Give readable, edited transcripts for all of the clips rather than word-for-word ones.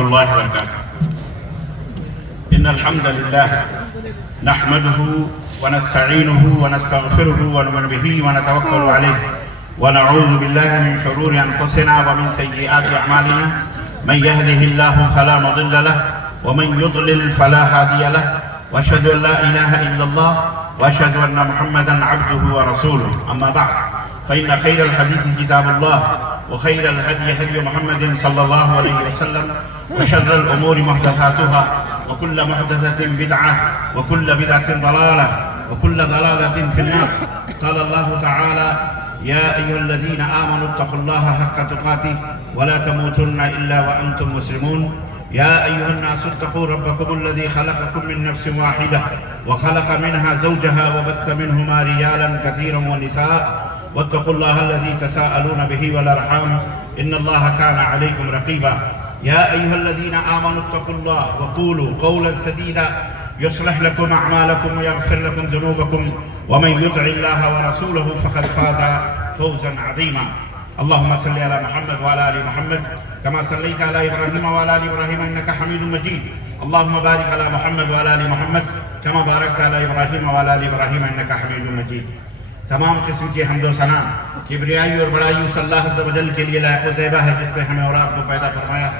الله وبركاته. إن الحمد لله نحمده ونستعينه ونستغفره ونؤمن به ونتوكل عليه ونعوذ بالله من شرور أنفسنا ومن سيئات أعمالنا. من يهده الله فلا مضل له ومن يضلل فلا هادي له وأشهد أن لا إله إلا الله وأشهد أن محمدا عبده ورسوله. أما بعد فإن خير الحديث كتاب الله وخير الهدي هدي محمد صلى الله عليه وسلم وشر الأمور محدثاتها وكل محدثة بدعة وكل بدعة ضلالة وكل ضلالة في النار. قال الله تعالى: يا أيها الذين آمنوا اتقوا الله حق تقاته ولا تموتن إلا وأنتم مسلمون. يا أيها الناس اتقوا ربكم الذي خلقكم من نفس واحدة وخلق منها زوجها وبث منهما رجالا كثيرا ونساء واتقوا الله الذي تساءلون به والأرحام إن الله كان عليكم رقيبا. يا أيها الذين آمنوا اتقوا الله وقولوا قولا سديدا يصلح لكم أعمالكم ويغفر لكم ذنوبكم ومن يطع الله ورسوله فقد فاز فوزا عظيما. اللهم صل على محمد وعلى آل محمد كما صليت على إبراهيم وعلى آل إبراهيم إنك حميد مجيد. اللهم بارك على محمد وعلى آل محمد كما باركت على إبراهيم وعلى آل إبراهيم إنك حميد مجيد. تمام قسم کی حمد و ثنا کبریائی اور بڑائی اس اللہ عز و جل کے لیے لائق و زیبہ ہے جس نے ہمیں اور آپ کو پیدا فرمایا،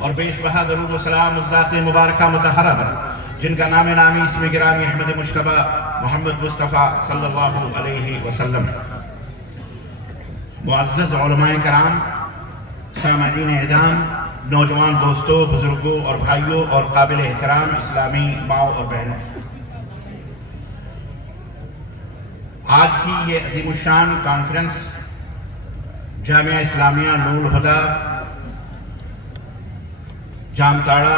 اور بیش بہا درود و سلام اس ذات مبارکہ مطہرہ پر جن کا نام نامی اسم گرامی احمد مجتبی محمد مصطفیٰ صلی اللہ علیہ وسلم. معزز علماء کرام، سامعین اعظام، نوجوان دوستوں، بزرگوں اور بھائیوں اور قابل احترام اسلامی ماؤں اور بہنوں، آج کی یہ عظیم الشان کانفرنس جامعہ اسلامیہ نور الہدیٰ جامتاڑہ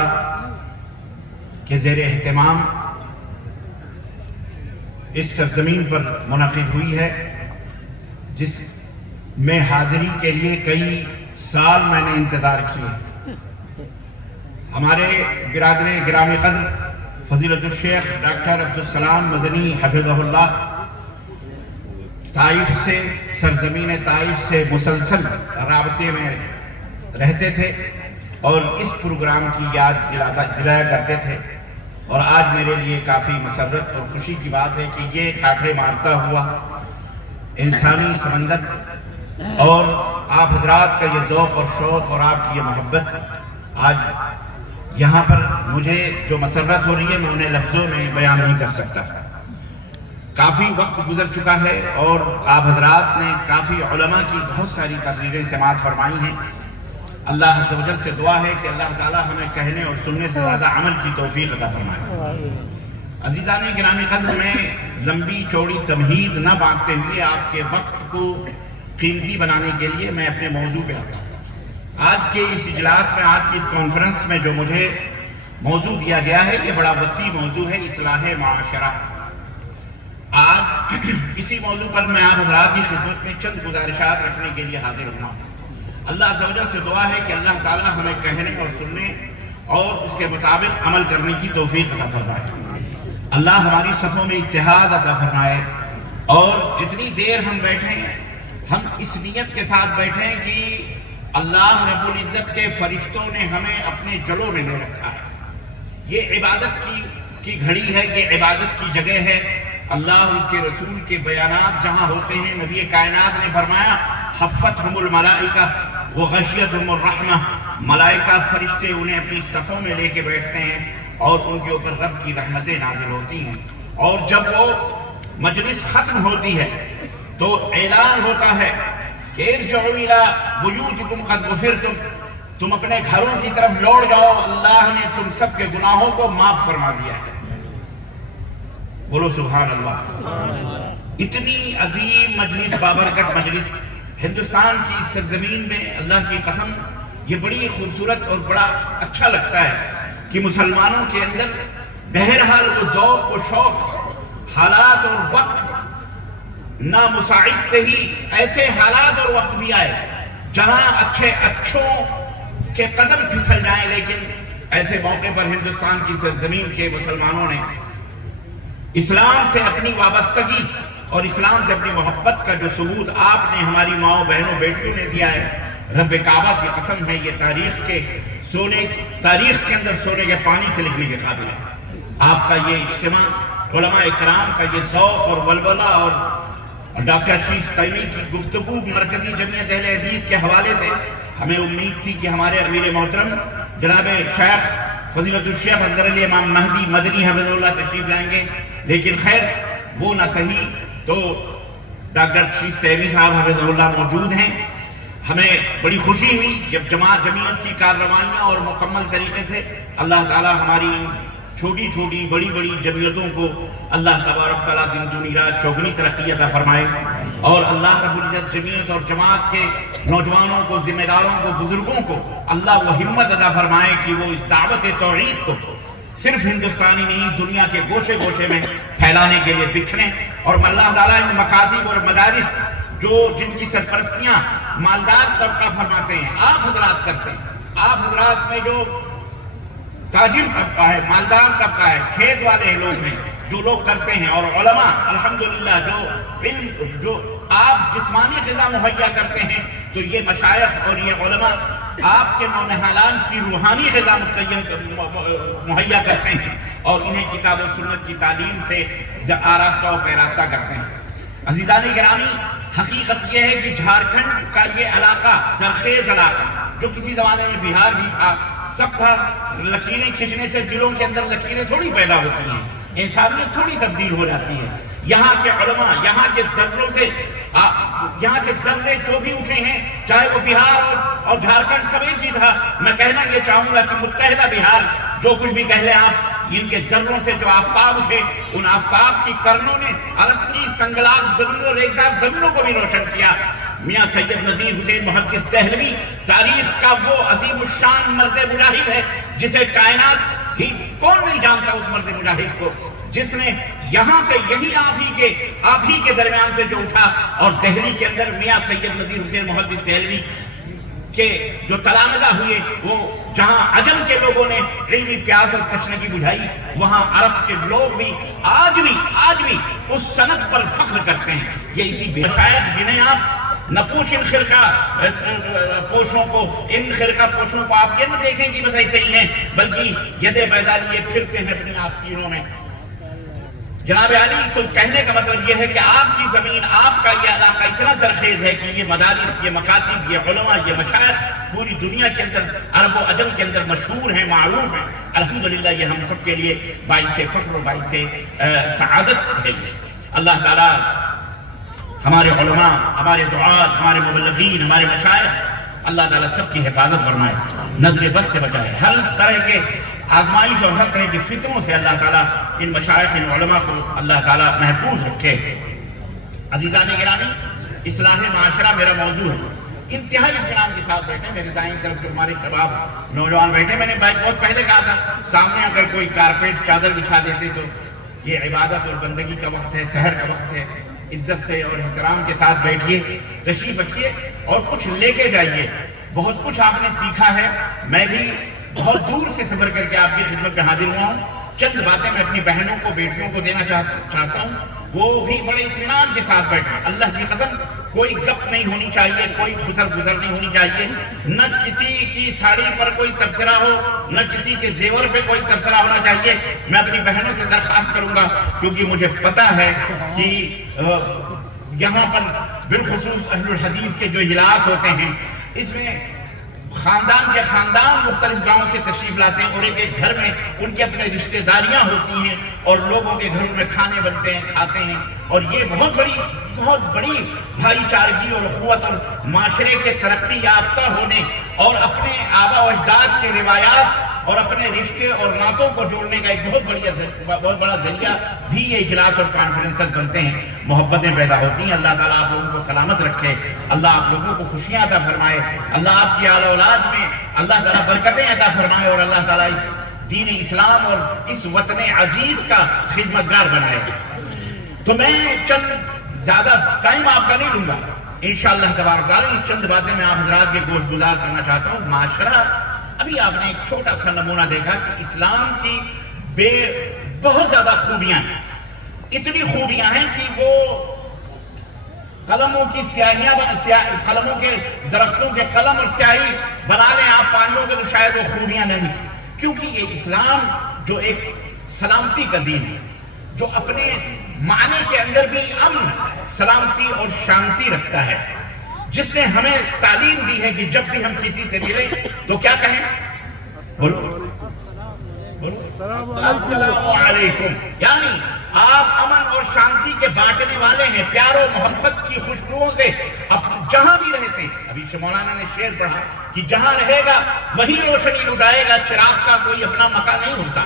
کے زیر اہتمام اس سرزمین پر منعقد ہوئی ہے، جس میں حاضری کے لیے کئی سال میں نے انتظار کیے. ہمارے برادر گرامی قدر فضیلت الشیخ ڈاکٹر عبدالسلام مدنی حفظہ اللہ طائف سے، سرزمین طائف سے مسلسل رابطے میں رہتے تھے اور اس پروگرام کی یاد دلایا کرتے تھے، اور آج میرے لیے کافی مسرت اور خوشی کی بات ہے کہ یہ ٹھاٹھے مارتا ہوا انسانی سمندر اور آپ حضرات کا یہ ذوق اور شوق اور آپ کی یہ محبت آج یہاں پر مجھے جو مسرت ہو رہی ہے میں انہیں لفظوں میں بیان نہیں کر سکتا. کافی وقت گزر چکا ہے اور آپ حضرات نے کافی علماء کی بہت ساری تقریریں سماعت فرمائی ہیں. اللہ عز و جل سے دعا ہے کہ اللہ تعالیٰ ہمیں کہنے اور سننے سے زیادہ عمل کی توفیق عطا فرمائے. عزیزان گرامی قدر، میں لمبی چوڑی تمہید نہ باندھتے ہوئے آپ کے وقت کو قیمتی بنانے کے لیے میں اپنے موضوع پہ آتا ہوں. آج کے اس اجلاس میں، آج کی اس کانفرنس میں جو مجھے موضوع دیا گیا ہے، یہ بڑا وسیع موضوع ہے، اصلاح معاشرہ. آج اسی موضوع پر میں آپ حضرات کی خدمت میں چند گزارشات رکھنے کے لیے حاضر ہوں. اللہ عز و جل سے دعا ہے کہ اللہ تعالیٰ ہمیں کہنے اور سننے اور اس کے مطابق عمل کرنے کی توفیق عطا فرمائے. اللہ ہماری صفوں میں اتحاد عطا فرمائے، اور جتنی دیر ہم بیٹھے ہیں ہم اس نیت کے ساتھ بیٹھے ہیں کہ اللہ رب العزت کے فرشتوں نے ہمیں اپنے جلوں میں لے رکھا ہے. یہ عبادت کی گھڑی ہے، یہ عبادت کی جگہ ہے. اللہ اور اس کے رسول کے بیانات جہاں ہوتے ہیں، نبی کائنات نے فرمایا خفتہم الملائکہ وغشیتہم الرحمہ، ملائکہ فرشتے انہیں اپنی صفوں میں لے کے بیٹھتے ہیں اور ان کے اوپر رب کی رحمتیں نازل ہوتی ہیں. اور جب وہ مجلس ختم ہوتی ہے تو اعلان ہوتا ہے کہ ارجعوا الی بیوتکم قد غفرتم، تم اپنے گھروں کی طرف لوٹ جاؤ، اللہ نے تم سب کے گناہوں کو معاف فرما دیا ہے. بولو سبحان اللہ. اتنی عظیم مجلس، بابرکت مجلس ہندوستان کی سرزمین میں، اللہ کی قسم یہ بڑی خوبصورت اور بڑا اچھا لگتا ہے کہ مسلمانوں کے اندر بہرحال وہ ذوق و شوق، حالات اور وقت نامساعد سے ہی ایسے حالات اور وقت بھی آئے جہاں اچھوں کے قدم پھسل جائیں، لیکن ایسے موقع پر ہندوستان کی سرزمین کے مسلمانوں نے اسلام سے اپنی وابستگی اور اسلام سے اپنی محبت کا جو ثبوت آپ نے ہماری ماؤں بہنوں بیٹیوں نے دیا ہے، رب کعبہ کی قسم ہے یہ تاریخ کے تاریخ کے اندر سونے کے پانی سے لکھنے کے قابل ہے۔ آپ کا یہ اجتماع، علماء اکرام کا یہ ذوق اور ولولہ اور ڈاکٹر شیس تیمی کی گفتگو مرکزی جمعیت اہل حدیث کے حوالے سے ہمیں امید تھی کہ ہمارے امیر محترم جناب شیخ فضیلت الشیخ اصغر علی امام مہدی مدنی حفظہ اللہ تشریف لائیں گے، لیکن خیر وہ نہ صحیح تو ڈاکٹر شیس تیمی صاحب حفظہ اللہ موجود ہیں۔ ہمیں بڑی خوشی ہوئی جب جمعیت کی کارروائیاں اور مکمل طریقے سے اللہ تعالیٰ ہماری چھوٹی چھوٹی بڑی بڑی جمعیتوں کو اللہ تبارک تعالیٰ دن دنی رات چوگنی ترقی عطا فرمائے، اور اللہ رب العزت جمعیت اور جماعت کے نوجوانوں کو، ذمہ داروں کو، بزرگوں کو اللہ وہ ہمت عطا فرمائے کہ وہ اس دعوت توحید کو صرف ہندوستانی نہیں دنیا کے گوشے گوشے میں پھیلانے کے لیے بکھریں، اور اللہ تعالیٰ ان مکاتب اور مدارس جن کی سرپرستیاں مالدار طبقہ فرماتے ہیں، آپ حضرات کرتے ہیں، آپ حضرات میں جو تاجر طبقہ ہے، مالدار طبقہ ہے، کھیت والے لوگ ہیں جو لوگ کرتے ہیں، اور علماء الحمدللہ جو آپ جسمانی غذا مہیا کرتے ہیں، تو یہ مشائخ اور یہ علماء آپ کے نونہالان کی روحانی غذا مہیا کرتے ہیں، اور انہیں کتاب و سنت کی تعلیم سے آراستہ و پیراستہ کرتے ہیں۔ عزیزان گرامی، حقیقت یہ ہے کہ جھارکھنڈ کا یہ علاقہ زرخیز علاقہ جو کسی زمانے میں بہار بھی تھا، سب تھا، لکیریں کھینچنے سے دلوں کے اندر لکیریں تھوڑی پیدا ہوتی ہیں، انسانیت تھوڑی تبدیل ہو جاتی ہے۔ یہاں کے علماء، یہاں کے ذروں سے یہاں کے ذرے جو بھی اٹھے ہیں، چاہے وہ بہار اور جھارکھنڈ سب ایک ہی تھا، میں کہنا یہ چاہوں گا کہ متحدہ بہار جو کچھ بھی کہہ لیں آپ، ان کے ذروں سے جو آفتاب اٹھے، ان آفتاب کی کرنوں نے عرب کی سنگلاخ زمینوں، ریگزار زمینوں کو بھی روشن کیا۔ میاں سید نذیر حسین محدث دہلوی تاریخ کا وہ عظیم الشان مرد مجاہد ہے جسے کائنات ہی کون نہیں جانتا، اس مرد مجاہد کو جس نے یہاں سے یہی آپ ہی کے درمیان سے جو اٹھا، اور دہلی کے اندر میاں سید نذیر حسین محدث دہلوی کے جو تلامذہ ہوئے، وہ جہاں عجم کے لوگوں نے علمی پیاس اور تشنگی بجھائی، وہاں عرب کے لوگ بھی آج بھی اس سند پر فخر کرتے ہیں۔ یہ اسی مشائخ جنہیں آپ نہ پوچھ ان خرقہ پوشوں کو آپ یہ نہ دیکھیں کہ بس ایسے ہی ہیں، بلکہ ید بیضا لیے پھرتے ہیں اپنی آستینوں میں۔ جناب علی، تو کہنے کا مطلب یہ ہے کہ آپ کی زمین، آپ کا یہ علاقہ اتنا زرخیز ہے کہ یہ مدارس، یہ مکاتب، یہ علماء، یہ مشائخ پوری دنیا کے اندر، عرب و عجم کے اندر مشہور ہیں، معروف ہیں۔ الحمدللہ یہ ہم سب کے لیے باعث فخر و باعث سعادت ہے۔ اللہ تعالیٰ ہمارے علماء، ہمارے دعات، ہمارے مبلغین، ہمارے مشائخ، اللہ تعالیٰ سب کی حفاظت فرمائے، نظر بس سے بچائے، ہر طرح کے آزمائش اور ہر طرح کی فتنوں سے اللہ تعالیٰ ان مشائخ، ان علماء کو اللہ تعالیٰ محفوظ رکھے۔ عزیزان گرامی، اصلاح معاشرہ میرا موضوع ہے۔ انتہائی اطمینان کے ساتھ بیٹھے، میرے دائیں طرف جو ہمارے شباب نوجوان بیٹھے، میں نے بہت پہلے کہا تھا، سامنے اگر کوئی کارپیٹ چادر بچھا دیتے تو یہ عبادت اور بندگی کا وقت ہے، سحر کا وقت ہے، عزت سے اور احترام کے ساتھ بیٹھیے، تشریف رکھیے اور کچھ لے کے جائیے۔ بہت کچھ آپ نے سیکھا ہے، میں بھی بہت دور سے سفر کر کے آپ کی خدمت میں حاضر ہوا ہوں۔ چند باتیں میں اپنی بہنوں کو، بیٹیوں کو دینا چاہتا ہوں، وہ بھی بڑے اطمینان کے ساتھ بیٹھیں۔ اللہ کی قسم کوئی گپ نہیں ہونی چاہیے، کوئی خسر نہیں ہونی چاہیے، نہ کسی کی ساڑی پر کوئی تبصرہ ہو، نہ کسی کے زیور پہ کوئی تبصرہ ہونا چاہیے۔ میں اپنی بہنوں سے درخواست کروں گا، کیونکہ مجھے پتا ہے کہ یہاں پر بالخصوص اہل الحدیث کے جو اجلاس ہوتے ہیں، اس میں خاندان کے خاندان مختلف گاؤں سے تشریف لاتے ہیں، اور ایک گھر میں ان کی اپنے رشتہ داریاں ہوتی ہیں، اور لوگوں کے گھروں میں کھانے بنتے ہیں، کھاتے ہیں، اور یہ بہت بڑی بھائی چارگی اور اخوت اور معاشرے کے ترقی یافتہ ہونے اور اپنے آبا و اجداد کے روایات اور اپنے رشتے اور ناتوں کو جوڑنے کا ایک بہت بڑا ذریعہ بھی یہ اجلاس اور کانفرنسز بنتے ہیں۔ محبتیں پیدا ہوتی ہیں۔ اللہ تعالیٰ آپ لوگوں کو سلامت رکھے، اللہ آپ لوگوں کو خوشیاں عطا فرمائے، اللہ آپ کی آل اولاد میں اللہ تعالیٰ برکتیں عطا فرمائے، اور اللہ تعالیٰ اس دین اسلام اور اس وطن عزیز کا خدمتگار بنائے۔ تو میں چند زیادہ ٹائم آپ کا نہیں لوں گا، انشاءاللہ تبارک تعالیٰ چند باتیں میں آپ حضرات کے گوش گزار کرنا چاہتا ہوں۔ معاشرہ، ابھی آپ نے ایک چھوٹا سا نمونہ دیکھا کہ اسلام کی بہت زیادہ خوبیاں ہیں، اتنی خوبیاں ہیں کہ وہ قلموں کی قلموں کے درختوں کے قلم اور سیاہی بنا لیں آپ پانیوں کے، تو شاید وہ خوبیاں نہیں ملیں، کیونکہ یہ اسلام جو ایک سلامتی کا دین ہے، جو اپنے معنی کے اندر بھی امن، سلامتی اور شانتی رکھتا ہے، جس نے ہمیں تعلیم دی ہے کہ جب بھی ہم کسی سے ملیں تو کیا کہیں؟ بولو السلام علیکم، یعنی آپ امن اور شانتی کے بانٹنے والے ہیں، پیار و محبت کی خوشبوؤں سے جہاں بھی رہتے ہیں۔ ابھی مولانا نے شعر پڑھا کہ جہاں رہے گا وہی روشنی لٹائے گا، چراغ کا کوئی اپنا مکان نہیں ہوتا۔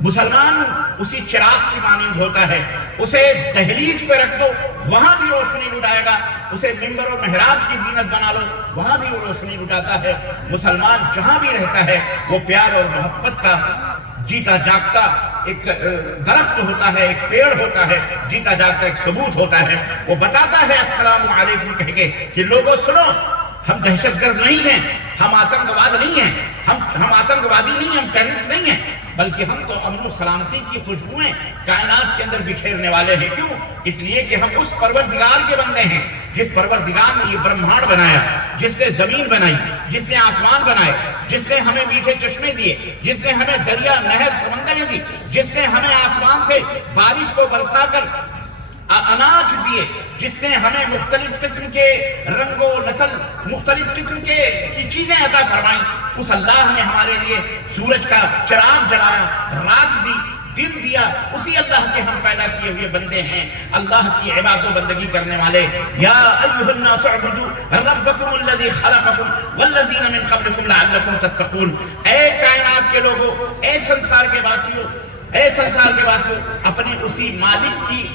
مسلمان اسی چراغ کی مانند ہوتا ہے، اسے دہلیز پہ رکھ دو وہاں بھی روشنی لٹائے گا، اسے ممبر و محراب کی زینت بنا لو وہاں بھی وہ روشنی لٹاتا ہے۔ مسلمان جہاں بھی رہتا ہے وہ پیار اور محبت کا جیتا جاگتا ایک درخت ہوتا ہے، ایک پیڑ ہوتا ہے، جیتا جاگتا ایک ثبوت ہوتا ہے۔ وہ بتاتا ہے السلام علیکم کہہ کے کہ لوگوں سنو، ہم دہشت گرد نہیں ہیں، ہم آتنکواد نہیں ہیں، ہم آتنکوادی نہیں ہیں، ہم ٹیررسٹ نہیں ہیں، بلکہ ہم تو امن و سلامتی کی خوشبوئیں کائنات کے اندر بکھیرنے والے ہیں۔ کیوں؟ اس لیے کہ ہم اس پروردگار کے بندے ہیں جس پروردگار نے یہ برہمانڈ بنایا، جس نے زمین بنائی، جس نے آسمان بنائے، جس نے ہمیں میٹھے چشمے دیے، جس نے ہمیں دریا، نہر، سمندریں دی، جس نے ہمیں آسمان سے بارش کو برسا کر اناج دیے، جس نے ہمیں مختلف قسم کے رنگ و نسل، مختلف قسم کی چیزیں عطا فرمائیں۔ اس اللہ نے ہمارے لیے سورج کا چراغ جلایا، رات دی، دن دیا، اسی اللہ کے ہم پیدا کیے ہوئے بندے ہیں، اللہ کی عبادت و بندگی کرنے والے۔ یا ایھا الناس اعبدوا ربکم الذی خلقکم والذین من قبلکم لعلکم تتقون۔ اے کائنات کے لوگوں، اے سنسار کے واسیوں، اے سنسار کے واسطے اپنے اسی مالک کی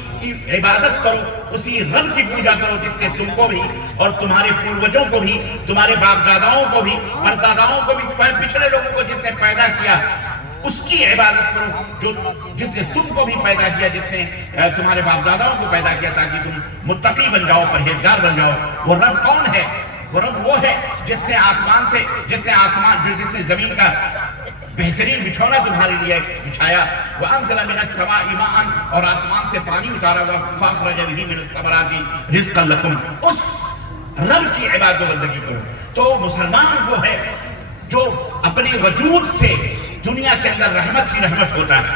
عبادت کرو، اسی رب کی پوجا کرو جس نے تم کو بھی اور تمہارے پوروجوں کو بھی، تمہارے باپ داداؤں کو بھی، پرداداؤں کو بھی، پچھلے لوگوں کو جس نے پیدا کیا اس کی عبادت کرو، جس نے تم کو بھی پیدا کیا، جس نے تمہارے باپ داداؤں کو پیدا کیا تاکہ تم متقی بن جاؤ، پرہیزگار بن جاؤ۔ وہ رب کون ہے؟ وہ رب وہ ہے جس نے آسمان سے، جس نے زمین کا بہترین بچھونا تمہارے لیے بچھایا، وَأَنزَلَ مِنَ السَّمَاءِ مَاءً، اور آسمان سے پانی اتارا ہوا، فَأَخْرَجَ بِهِ مِنَ الثَّمَرَاتِ رِزْقًا لَكُمْ۔ اس رب کی عبادت و بندگی کرو۔ تو مسلمان وہ ہے جو اپنے وجود سے دنیا کے اندر رحمت ہی رحمت ہوتا ہے،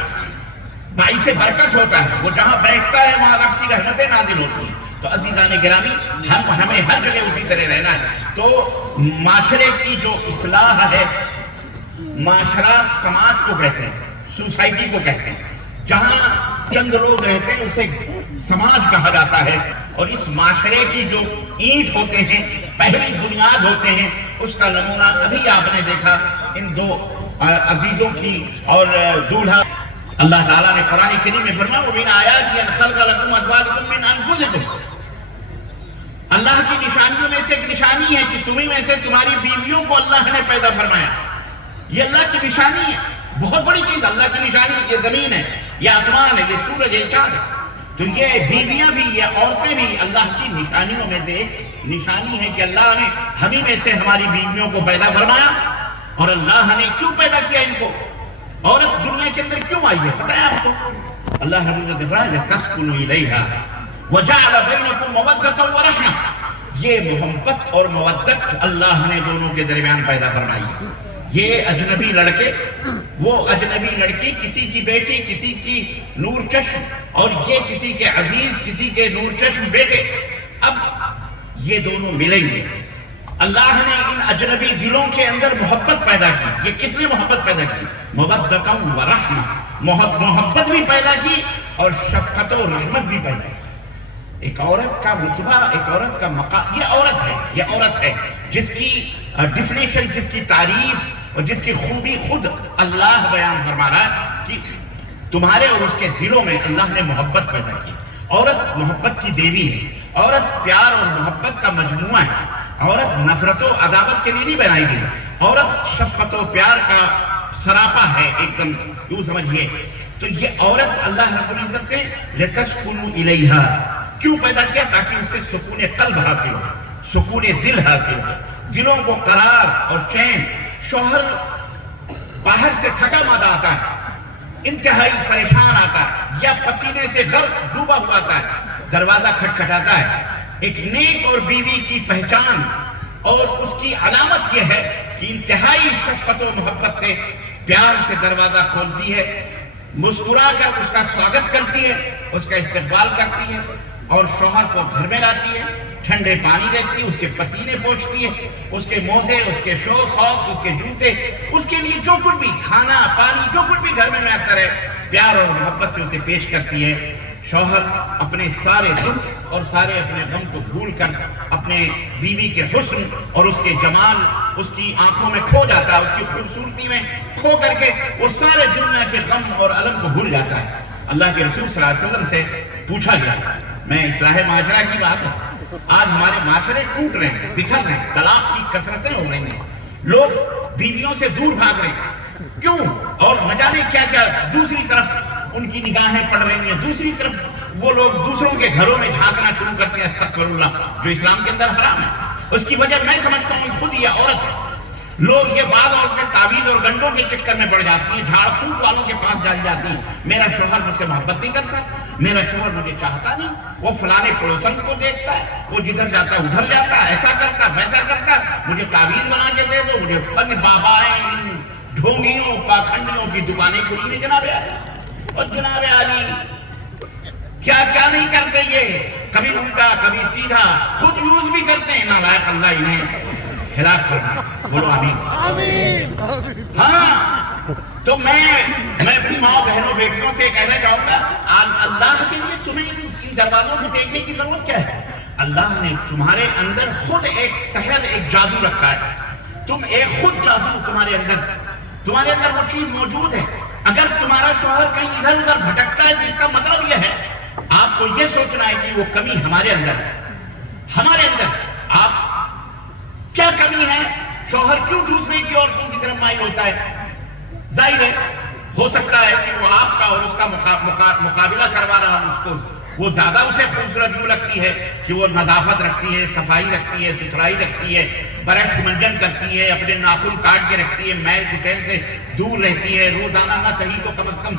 باعث برکت ہوتا ہے، وہ جہاں بیٹھتا ہے وہاں رب کی رحمتیں نازل ہوتی ہیں۔ تو عزیزان گرامی، ہمیں ہر جگہ اسی طرح رہنا ہے۔ تو معاشرے کی جو اصلاح ہے، معاشرہ سماج کو کہتے ہیں، سوسائٹی کو کہتے ہیں، جہاں چند لوگ رہتے ہیں اسے سماج کہا جاتا ہے، اور اس معاشرے کی جو اینٹ ہوتے ہیں، پہلی بنیاد ہوتے ہیں، اس کا نمونہ ابھی آپ نے دیکھا ان دو عزیزوں کی اور دولہا۔ اللہ تعالیٰ نے قرآن کریم میں فرمایا وَمِنْ آیَاتِهِ أَنْ خَلَقَ لَكُمْ أَزْوَاجًا مِنْ أَنفُسِكُمْ۔ اللہ کی نشانیوں میں سے ایک نشانی ہے کہ تمہیں میں سے تمہاری بیویوں کو اللہ نے پیدا فرمایا۔ یہ اللہ کی نشانی ہے، بہت بڑی چیز اللہ کی نشانی۔ یہ زمین ہے، یہ آسمان ہے، یہ سورج ہے، چاند ہے، تو یہ بیویاں بھی، یہ عورتیں بھی اللہ کی نشانیوں میں سے ایک نشانی ہے کہ اللہ نے ہمیں میں سے ہماری بیویوں کو پیدا فرمایا۔ اور اللہ نے کیوں پیدا کیا ان کو؟ عورت دنیا کے اندر کیوں آئی ہے پتہ ہے آپ کو؟ اللہ رب العزت فرماتا ہے لِتَسْكُنُوا إِلَيْهَا وَجَعَلَ بَيْنَكُمْ مَوَدَّةً وَرَحْمَةً۔ یہ محبت اور مودت اللہ نے دونوں کے درمیان پیدا فرمائی ہے۔ یہ اجنبی لڑکے، وہ اجنبی لڑکی، کسی کی بیٹی، کسی کی نور چشم، اور یہ کسی کے عزیز، کسی کے نور چشم بیٹے، اب یہ دونوں ملیں گے۔ اللہ نے ان اجنبی دلوں کے اندر محبت پیدا کی۔ یہ کس نے محبت پیدا کی؟ مودۃ و رحمہ، محبت بھی پیدا کی اور شفقت و رحمت بھی پیدا کی۔ ایک عورت کا رتبہ، ایک عورت کا مقام، یہ عورت ہے جس کی ڈیفینیشن، جس کی تعریف اور جس کی خوبی خود اللہ بیان فرما رہا ہے کہ تمہارے اور اس کے دلوں میں اللہ نے محبت پیدا کی۔ عورت محبت کی دیوی ہے، عورت پیار اور محبت کا مجموعہ ہے، عورت نفرت و عداوت کے لیے نہیں بنائی گئی، عورت شفقت و پیار کا سراپا ہے، ایک دم یوں سمجھیے۔ تو یہ عورت اللہ رب العزت نے لِتَسْكُنُوا إِلَيْهَا کیوں پیدا کیا؟ تاکہ اس سے سکون قلب حاصل ہو، سکون دل حاصل ہو، دلوں کو قرار اور چین۔ شوہر باہر سے تھکا مادہ آتا ہے، انتہائی پریشان آتا ہے، یا پسینے سے غرق ڈوبا ہوا آتا ہے، دروازہ کھٹکھٹاتا ہے، ایک نیک اور بیوی کی پہچان اور اس کی علامت یہ ہے کہ انتہائی شفقت و محبت سے پیار سے دروازہ کھولتی ہے، مسکرا کر اس کا سواگت کرتی ہے، اس کا استقبال کرتی ہے اور شوہر کو گھر میں لاتی ہے، ٹھنڈے پانی دیتی ہے، اس کے پسینے پوچھتی ہے، اس کے موزے، اس کے سوکس، اس کے جوتے، اس کے لیے جو کچھ بھی کھانا پانی جو کچھ بھی گھر میں میسر ہے پیار اور محبت سے اسے پیش کرتی ہے۔ شوہر اپنے سارے دکھ اور سارے اپنے غم کو بھول کر اپنے بیوی کے حسن اور اس کے جمال، اس کی آنکھوں میں کھو جاتا ہے، اس کی خوبصورتی میں کھو کر کے وہ سارے دنیا کے غم اور الم کو بھول جاتا ہے۔ اللہ کے رسول صلی اللہ علیہ وسلم سے پوچھا گیا، میں اصلاح معاشرہ کی بات ہے، آج ہمارے معاشرے ٹوٹ رہے ہیں، بکھر رہے ہیں، طلاق کی کثرتیں ہو رہی ہیں، لوگ بیویوں سے دور بھاگ رہے ہیں، کیوں؟ اور نہ جانے کیا کیا دوسری طرف ان کی نگاہیں پڑ رہی ہیں، دوسری طرف وہ لوگ دوسروں کے گھروں میں جھانکنا شروع کرتے ہیں، استغفر اللہ، جو اسلام کے اندر حرام ہے۔ اس کی وجہ میں سمجھتا ہوں خود یہ عورت ہے۔ لوگ یہ بعض عورتیں تعویذ اور گنڈوں کے چکر میں پڑ جاتی ہیں، جھاڑ پھونک والوں کے پاس جا جاتی ہیں، میرا شوہر مجھ سے محبت نہیں کرتا، میرا شوہر مجھے چاہتا نہیں، وہ فلانے پڑوسن کو دیکھتا ہے، وہ جدھر جاتا ہے ادھر جاتا ہے، ایسا کرتا ویسا کرتا، مجھے تعویذ بنا کے دے دو، مجھے پن بابائیں ڈھونگیوں پاکھنڈیوں کی دکانیں کھلی ہیں جناب عالی۔ اور جناب عالی کیا کیا نہیں کرتے، یہ کبھی الٹا کبھی سیدھا خود یوز بھی کرتے ہیں، نالائق اللہ انہیں ہلاک کرنا، بولو آمین۔ ہاں تو میں اپنی ماں بہنوں بیٹیوں سے کہنا چاہوں گا، اللہ کے لیے تمہیں ان دروازوں کو دیکھنے کی ضرورت کیا ہے؟ اللہ نے تمہارے اندر خود ایک سحر، ایک جادو رکھا ہے، تم ایک خود جادو تمہارے اندر وہ چیز موجود ہے۔ اگر تمہارا شوہر کہیں ادھر ادھر بھٹکتا ہے تو اس کا مطلب یہ ہے آپ کو یہ سوچنا ہے کہ وہ کمی ہمارے اندر ہے، ہمارے اندر آپ کیا کمی ہے؟ شوہر کیوں دوسرے کی عورتوں کی طرف مائل ہوتا ہے؟ ظاہر ہے ہو سکتا ہے کہ وہ آپ کا اور اس کا مقابلہ کروا رہا ہو، اس کو وہ زیادہ اسے خوبصورت یوں لگتی ہے کہ وہ نظافت رکھتی ہے، صفائی رکھتی ہے، ستھرائی رکھتی ہے، برش منجن کرتی ہے، اپنے ناخن کاٹ کے رکھتی ہے، میل کچیل سے دور رہتی ہے، روزانہ نہ صحیح تو کم از کم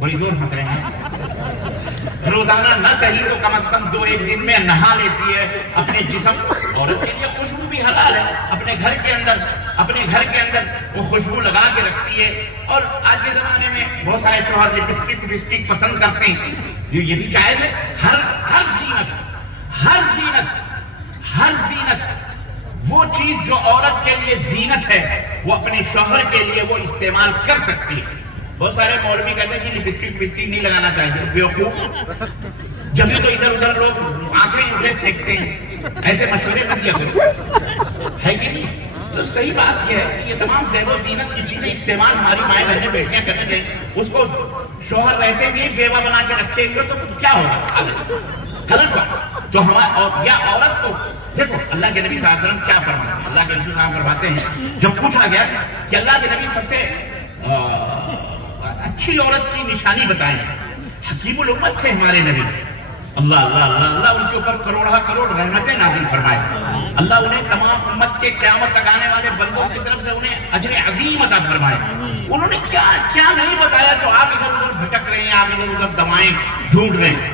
بڑی زور ہنس رہے ہیں، روزانہ نہ صحیح تو کم از کم 2-1 دن میں نہا لیتی ہے اپنے جسم۔ عورت کے لیے خوشبو بھی حلال ہے، اپنے گھر کے اندر وہ خوشبو لگا کے رکھتی ہے۔ اور آج کے زمانے میں بہت سارے شوہر لپسٹک پسند کرتے ہیں، یہ بھی جائز ہے۔ ہر زینت وہ چیز جو عورت کے لیے زینت ہے وہ اپنے شوہر کے لیے وہ استعمال کر سکتی ہے۔ بہت سارے مولوی کہتے ہیں کہ لپسٹک نہیں لگانا چاہیے، بیوقوف، جبھی تو ادھر ادھر لوگ آنکھیں سینکتے ہیں، ایسے مشورے نہ دیا کرو، ہے کہ نہیں؟ تو صحیح بات یہ ہے کہ یہ تمام زیب و زینت کی چیزیں استعمال ہماری مائیں بہنیں بیٹیاں کرنے چاہیے۔ اس کو شوہر رہتے بھی بیوہ بنا کے رکھے ہوئے تو کیا ہوگا؟ غلط بات۔ تو یا عورت کو دیکھو، اللہ کے نبی صلی اللہ علیہ وسلم کیا فرماتے ہیں؟ اللہ کے رسول صاحب فرماتے ہیں، جب پوچھا گیا کہ اللہ کے نبی سب سے اچھی عورت کی نشانی بتائیں، حکیم الامت تھے ہمارے نبی، اللہ ان کے اوپر کروڑ رحمتیں نازل فرمائے، اللہ انہیں تمام امت کے قیامت تک آنے والے بندوں کی طرف سے انہیں اجر عظیم عطا فرمائے۔ انہوں نے کیا نہیں بتایا جو آپ ادھر ادھر بھٹک رہے ہیں، آپ ادھر ادھر دوائیں ڈھونڈ رہے ہیں،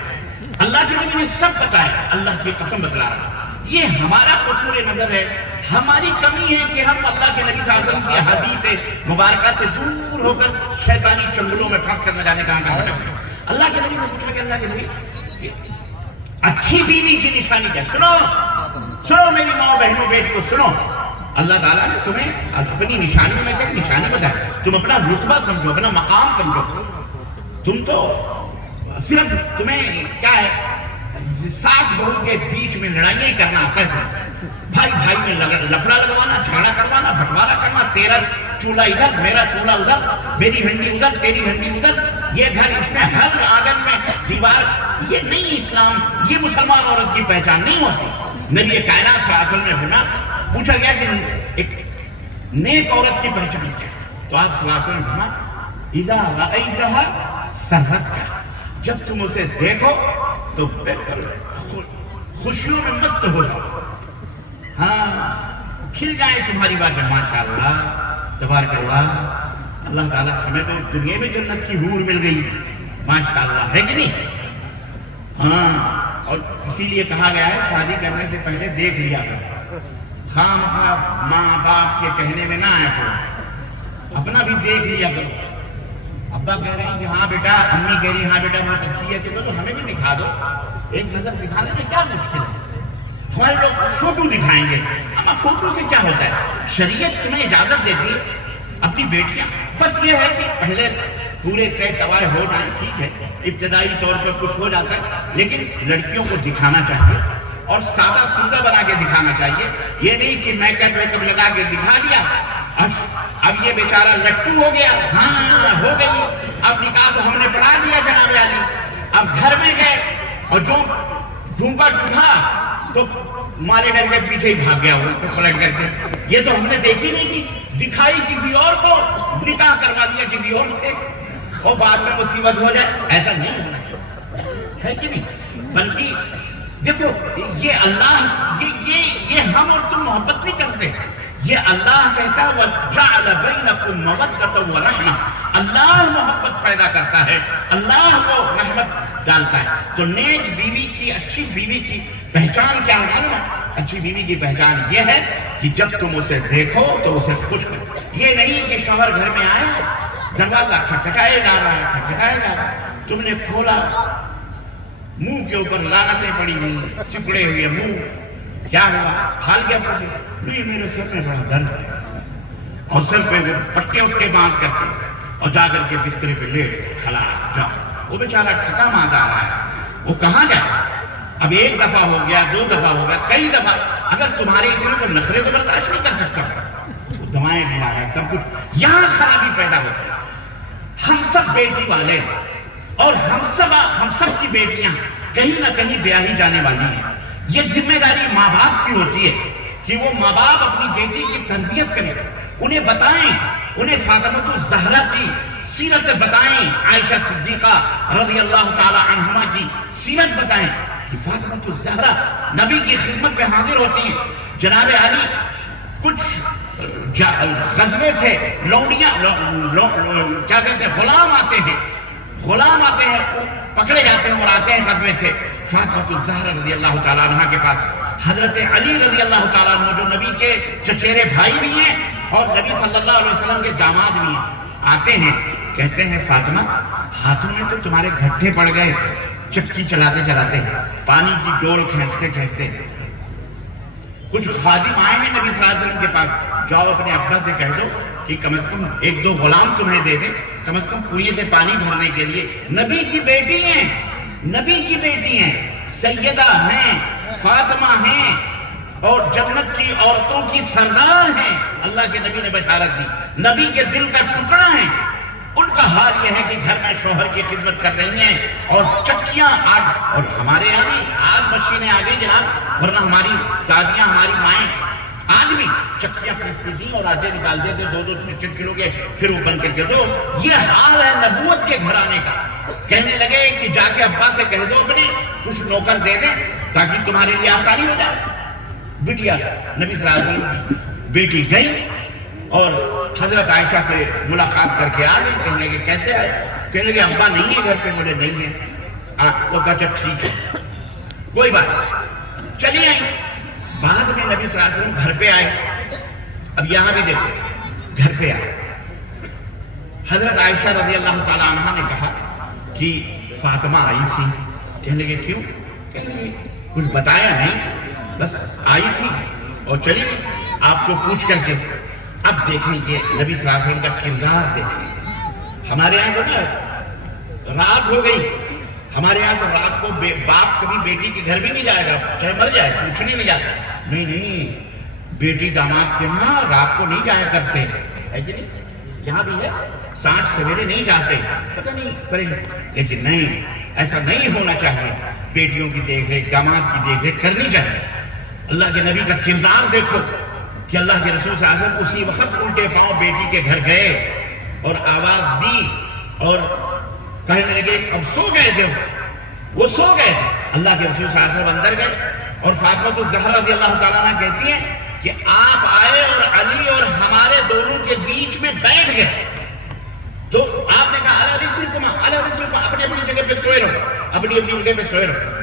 اللہ کے نبی نے سب بتایا، اللہ کی قسم بتلا رہا۔ یہ ہمارا قصور نظر ہے، ہماری کمی ہے کہ ہم اللہ کے نبی صلی اللہ علیہ وسلم کی حدیث مبارکہ سے دور ہو کر شیطانی چنگلوں میں پھنس کر نہ جانے کہاں بھٹک رہے ہیں۔ اللہ کے نبی سے پوچھا کہ اللہ کے نبی اچھی بیوی کی نشانی کیا؟ سنو میری ماں بہنوں بیٹیوں سنو، اللہ تعالیٰ نے تمہیں اپنی نشانیوں میں سے ایک نشانی بتائی، تم اپنا رتبہ سمجھو، اپنا مقام سمجھو۔ تم تو صرف تمہیں کیا ہے، ساس بہو کے بیچ میں لڑائیاں ہی کرنا آتا ہے، بھائی میں لفڑا لگوانا، جھگڑا کروانا، بٹوارا کرنا، تیرا چولہا ادھر، میرا چولہا ادھر، میری ہنڈی ادھر، تیری ہنڈی ادھر، یہ گھر اس میں ہر آنگن میں دیوار۔ یہ نہیں اسلام، یہ مسلمان عورت کی پہچان نہیں ہوتی۔ نبی کائنات صلی اللہ علیہ وسلم نے فرمایا، پوچھا گیا کہ ایک نیک عورت کی پہچان کیا؟ تو آپ صلی اللہ علیہ وسلم نے فرمایا، اذا رأیتها سرتک، جب تم اسے دیکھو تو بالکل خوشیوں میں مست ہو جاؤ، ہاں کھل جائے تمہاری باتیں، ماشاءاللہ تبارک اللہ، اللہ تعالیٰ ہمیں تو دنیا میں جنت کی حور مل گئی، ماشاءاللہ، ہے کہ نہیں؟ ہاں اور اسی لیے کہا گیا ہے شادی کرنے سے پہلے دیکھ لیا کرو، خواہ ماں باپ کے کہنے میں نہ آیا کرو، اپنا بھی دیکھ لیا کرو۔ ابا کہہ رہے ہیں کہ ہاں بیٹا، امی کہہ رہی ہاں بیٹا بہت اچھی ہے، تو ہمیں بھی دکھا دو۔ ایک نظر دکھانے میں کیا مشکل ہے؟ ہمارے لوگ فوٹو دکھائیں گے، اما فوٹو سے کیا ہوتا ہے؟ شریعت تمہیں اجازت دیتی ہے اپنی بیٹیاں، بس یہ ہے کہ پہلے پورے طے توائے ہو جائیں، ٹھیک ہے، ابتدائی طور پر کچھ ہو جاتا ہے، لیکن لڑکیوں کو دکھانا چاہیے اور سادہ سودہ بنا کے دکھانا چاہیے۔ یہ نہیں کہ میک اپ لگا کے دکھا دیا، اب یہ بیچارہ لٹو ہو گیا، ہاں ہو گئی، اب نکاح تو ہم نے پڑھا دیا جناب علی، اب گھر میں گئے اور جو گھونگٹ اٹھا تو مارے ڈر کے پیچھے ہی بھاگ گیا، وہ پلٹ کر کے، یہ تو ہم نے دیکھی نہیں تھی، دکھائی کسی اور کو، نکاح کروا دیا کسی اور سے، اور بعد میں مصیبت ہو جائے۔ ایسا نہیں ہونا ہے کہ نہیں؟ بلکہ دیکھو یہ اللہ، یہ ہم اور تم محبت نہیں کرتے، یہ اللہ کہتا ہے وَجَعَلَ بَيْنَكُمْ مَوَدَّةً وَرَحْمَةً، اللہ محبت پیدا کرتا ہے، اللہ کو رحمت ڈالتا ہے۔ تو نیک بیوی کی، اچھی بیوی کی پہچان کیا ہے؟ اچھی بیوی کی پہچان یہ ہے کہ جب تم اسے دیکھو تو اسے خوش کرو۔ یہ نہیں کہ شوہر گھر میں آیا، دروازہ کھٹکھٹائے جا رہا ہے، کھٹکھٹائے جا رہا ہے، تم نے کھولا، منہ کے اوپر لعنتیں پڑی ہوئی، چپڑے ہوئے منہ، کیا ہوا؟ حال کیا پوچھے؟ نہیں میرے سر میں بڑا درد ہے، اور سر پہ وہ پٹے اٹے باندھ کر کے اور جا کر کے بسترے پہ لیٹ خلاص جاؤ۔ وہ بیچارہ تھکا ماندہ آ رہا ہے، وہ کہاں جائے؟ اب ایک دفعہ ہو گیا، دو دفعہ ہو گیا، کئی دفعہ، اگر تمہارے اتنے تو نخرے تو برداشت نہیں کر سکتا، دوائیں بھی آ رہا ہے، سب کچھ، یہاں خرابی پیدا ہوتی ہے۔ ہم سب بیٹی والے ہیں اور ہم سب کی بیٹیاں کہیں نہ کہیں بیاہی جانے والی ہیں۔ یہ ذمہ داری ماں باپ کی ہوتی ہے کہ وہ ماں باپ اپنی بیٹی کی تربیت کریں، انہیں بتائیں، انہیں فاطمہ الزہرا کی سیرت بتائیں، عائشہ صدیقہ رضی اللہ تعالی عنہما کی سیرت بتائیں کہ فاطمہ الزہرا نبی کی خدمت میں حاضر ہوتی ہیں۔ جناب علی کچھ غزوے سے لوڈیاں کیا کہتے ہیں، غلام آتے ہیں، پکڑے جاتے ہیں اور آتے ہیں غزوے سے فاطمہ الزہرا رضی اللہ تعالیٰ عنہ کے پاس۔ حضرت علی رضی اللہ تعالیٰ عنہ جو نبی کے چچیرے بھائی بھی ہیں اور نبی صلی اللہ علیہ وسلم کے داماد بھی ہیں، آتے ہیں، کہتے ہیں فاطمہ ہاتھوں میں تو تمہارے گھٹے پڑ گئے چکی چلاتے چلاتے، پانی کی ڈول کھینچتے کھینچتے۔ کچھ خادم آئے ہیں نبی صلی اللہ علیہ وسلم کے پاس، جاؤ اپنے ابا سے کہہ دو کہ کم از کم ایک دو غلام تمہیں دے دیں، کم از کم کنویں سے پانی بھرنے کے لیے۔ نبی کی بیٹی ہیں، نبی کی بیٹی ہیں، سیدہ ہیں، فاطمہ ہیں اور جنت کی عورتوں کی سردار ہیں، اللہ کے نبی نے بشارت دی، نبی کے دل کا ٹکڑا ہیں۔ ان کا حال یہ ہے کہ گھر میں شوہر کی خدمت کر رہی ہیں اور چکیاں اور ہمارے یہاں بھی آج مشینیں آ گئی جناب، ورنہ ہماری دادیاں، ہماری مائیں آج بھی چکیاں پیستی تھیں اور آٹے نکالتے تھے 2-3 کلو کے، پھر وہ بن کر کے۔ تو یہ حال ہے نبوت کے گھرانے کا۔ کہنے لگے کہ جا کے ابا سے کہہ دو اپنے کچھ نوکر دے دیں تاکہ تمہارے لیے آسانی ہو جائے۔ بٹیا نبی صلی اللہ علیہ وسلم کی بیٹی گئی اور حضرت عائشہ سے ملاقات کر کے آ گئی، کہنے لگے کیسے آئے؟ کہنے لگے ابا نہیں ہے گھر پہ، بولے نہیں ہے۔ وہ کہا اچھا ٹھیک ہے کوئی بات نہیں، چلی آئی۔ بعد میں نبی صلی اللہ علیہ وسلم گھر پہ آئے، اب یہاں بھی دیکھو گھر پہ آئے، حضرت عائشہ رضی اللہ تعالیٰ عنہ نے کہا کہ فاطمہ آئی تھی۔ کہنے لگے کیوں؟ کہنے لگے کچھ بتایا نہیں، بس آئی تھی اور چلی گئی آپ کو پوچھ کر کے۔ اب دیکھیں یہ نبی صلی اللہ علیہ وسلم کا کردار دیکھیں۔ ہمارے یہاں جو نا رات ہو گئی، ہمارے یہاں تو رات کو باپ کبھی بیٹی کے گھر بھی نہیں جائے گا، چاہے مر جائے، پوچھنے نہیں جاتا۔ نہیں، بیٹی داماد کے ہاں رات کو نہیں جایا کرتے، ہے کہ نہیں؟ یہاں بھی ہے، سانج سویرے نہیں جاتے، پتہ نہیں پریشان، لیکن نہیں، ایسا نہیں ہونا چاہیے۔ بیٹیوں کی دیکھ ریکھ، داماد کی دیکھ ریکھ کرنی چاہیے۔ اللہ کے نبی کا کردار دیکھو کہ اللہ کے رسول صلی اللہ علیہ وسلم اسی وقت الٹے پاؤں بیٹی کے گھر گئے اور آواز دی اور کہنے لگے، اب سو گئے تھے، وہ سو گئے تھے، اللہ کے رسول صلی اللہ علیہ وسلم اندر گئے اور فاطمہ الزہرا رضی اللہ تعالیٰ عنہ کہتی ہیں کہ آپ آئے اور علی اور ہمارے دونوں کے بیچ میں بیٹھ گئے، تو آپ نے کہا الا رسلکما، الا رسلکما، اپنی اپنی جگہ پہ سوئے رہو، اپنی اپنی جگہ پہ سوئے رہو۔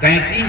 33